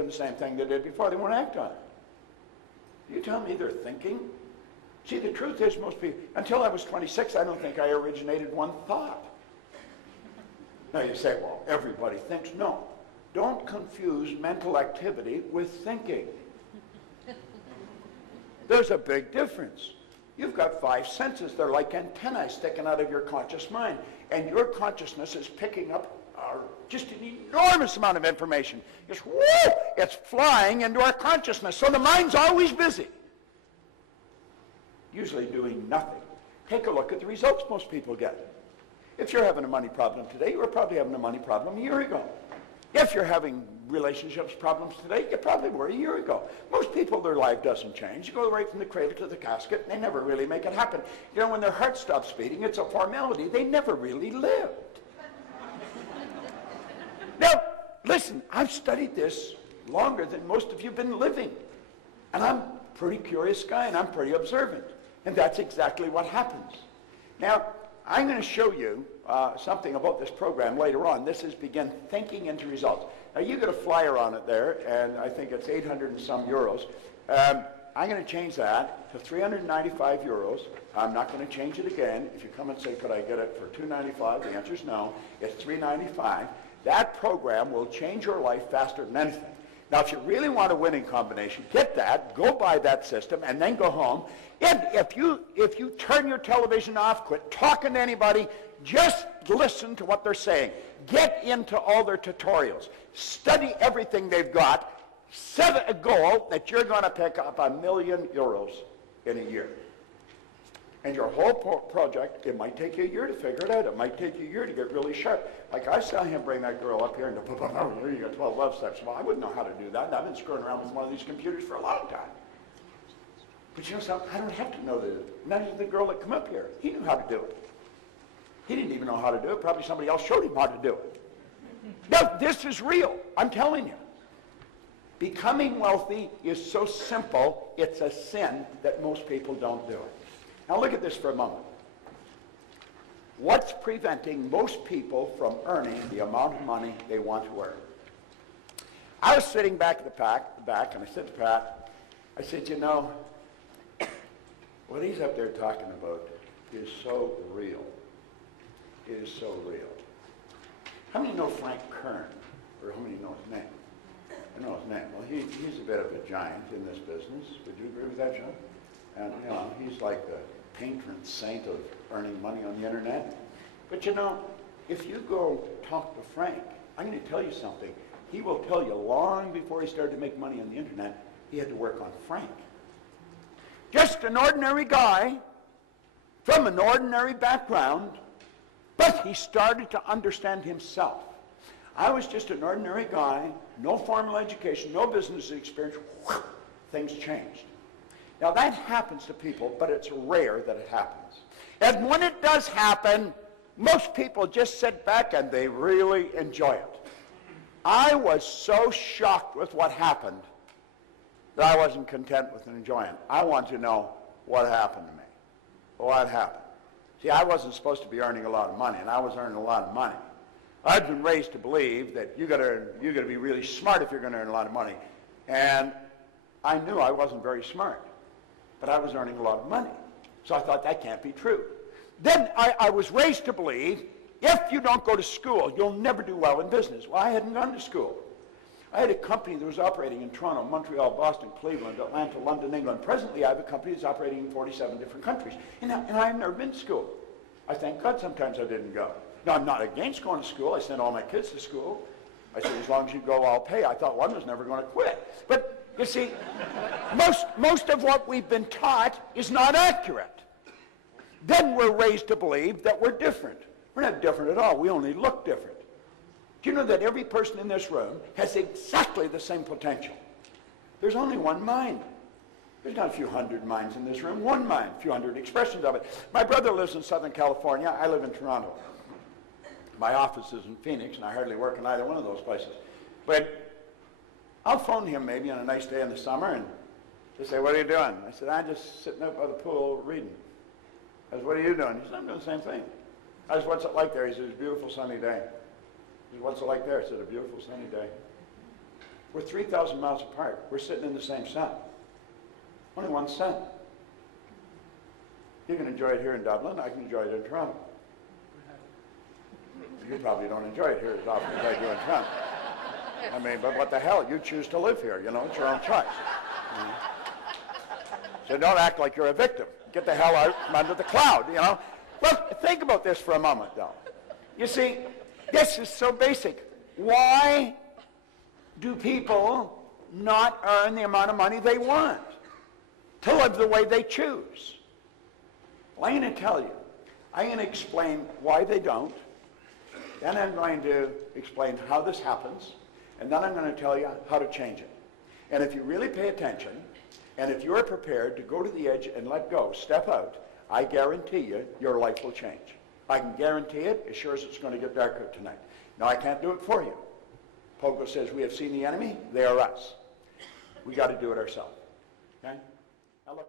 doing the same thing they did before. They won't act on it. You tell me they're thinking? See, the truth is most people, until I was 26, I don't think I originated one thought. Now you say, well, everybody thinks. No. Don't confuse mental activity with thinking. There's a big difference. You've got 5 senses. They're like antennae sticking out of your conscious mind. And your consciousness is picking up just an enormous amount of information. It's, whoo, it's flying into our consciousness. So the mind's always busy, usually doing nothing. Take a look at the results most people get. If you're having a money problem today, you were probably having a money problem a year ago. If you're having relationships problems today, you probably were a year ago. Most people, their life doesn't change. You go right from the cradle to the casket, and they never really make it happen. You know, when their heart stops beating, it's a formality. They never really lived. Now, listen, I've studied this longer than most of you have been living. And I'm a pretty curious guy, and I'm pretty observant. And that's exactly what happens. Now, I'm going to show you something about this program later on. This is Begin Thinking into Results. Now, you got a flyer on it there, and I think it's 800 and some euros. I'm going to change that to 395 euros. I'm not going to change it again. If you come and say, could I get it for 295? The answer is no. It's 395. That program will change your life faster than anything. Now, if you really want a winning combination, get that, go buy that system, and then go home. And if you turn your television off, quit talking to anybody, just listen to what they're saying. Get into all their tutorials. Study everything they've got. Set a goal that you're going to pick up €1 million in a year. And your whole project, it might take you a year to figure it out. It might take you a year to get really sharp. Like I saw him bring that girl up here and you got 12 love steps. Well, I wouldn't know how to do that. I've been screwing around with one of these computers for a long time. But you know something? I don't have to know that. None of the girl that come up here, he knew how to do it. He didn't even know how to do it. Probably somebody else showed him how to do it. No, this is real. I'm telling you. Becoming wealthy is so simple, it's a sin that most people don't do it. Now look at this for a moment. What's preventing most people from earning the amount of money they want to earn? I was sitting back at the back, and I said to Pat, I said, you know, what he's up there talking about is so real. It is so real. How many know Frank Kern? Or how many know his name? I know his name. Well, he's a bit of a giant in this business. Would you agree with that, John? And, you know, he's like the patron saint of earning money on the internet. But, you know, if you go talk to Frank, I'm going to tell you something. He will tell you long before he started to make money on the internet, he had to work on Frank. Just an ordinary guy from an ordinary background, but he started to understand himself. I was just an ordinary guy, no formal education, no business experience. Whew, things changed. Now that happens to people, but it's rare that it happens. And when it does happen, most people just sit back and they really enjoy it. I was so shocked with what happened that I wasn't content with enjoying it. I want to know what happened to me. What happened? See, I wasn't supposed to be earning a lot of money, and I was earning a lot of money. I've been raised to believe that you got to be really smart if you're going to earn a lot of money. And I knew I wasn't very smart, but I was earning a lot of money. So I thought that can't be true. Then I was raised to believe if you don't go to school, you'll never do well in business. Well, I hadn't gone to school. I had a company that was operating in Toronto, Montreal, Boston, Cleveland, Atlanta, London, England. Presently, I have a company that's operating in 47 different countries. And I've never been to school. I thank God sometimes I didn't go. Now, I'm not against going to school. I sent all my kids to school. I said, as long as you go, I'll pay. I thought one was never going to quit. But, you see, most of what we've been taught is not accurate. Then we're raised to believe that we're different. We're not different at all. We only look different. Do you know that every person in this room has exactly the same potential? There's only one mind. There's not a few hundred minds in this room. One mind, a few hundred expressions of it. My brother lives in Southern California. I live in Toronto. My office is in Phoenix, and I hardly work in either one of those places. But I'll phone him maybe on a nice day in the summer, and he'll say, what are you doing? I said, I'm just sitting up by the pool reading. I said, what are you doing? He said, I'm doing the same thing. I said, what's it like there? He said, it's a beautiful sunny day. He said, what's it like there? I said, a beautiful sunny day. We're 3,000 miles apart. We're sitting in the same sun. Only 1 cent. You can enjoy it here in Dublin. I can enjoy it in Toronto. You probably don't enjoy it here as often as I do in Toronto. I mean, but what the hell? You choose to live here, you know. It's your own choice. You know? So don't act like you're a victim. Get the hell out from under the cloud, you know. Well, think about this for a moment, though. You see, this is so basic. Why do people not earn the amount of money they want to live the way they choose? Well, I'm going to tell you. I'm going to explain why they don't. Then I'm going to explain how this happens. And then I'm going to tell you how to change it. And if you really pay attention, and if you're prepared to go to the edge and let go, step out, I guarantee you, your life will change. I can guarantee it as sure as it's going to get darker tonight. Now, I can't do it for you. Pogo says, we have seen the enemy, they are us. We got to do it ourselves. Okay? Now look.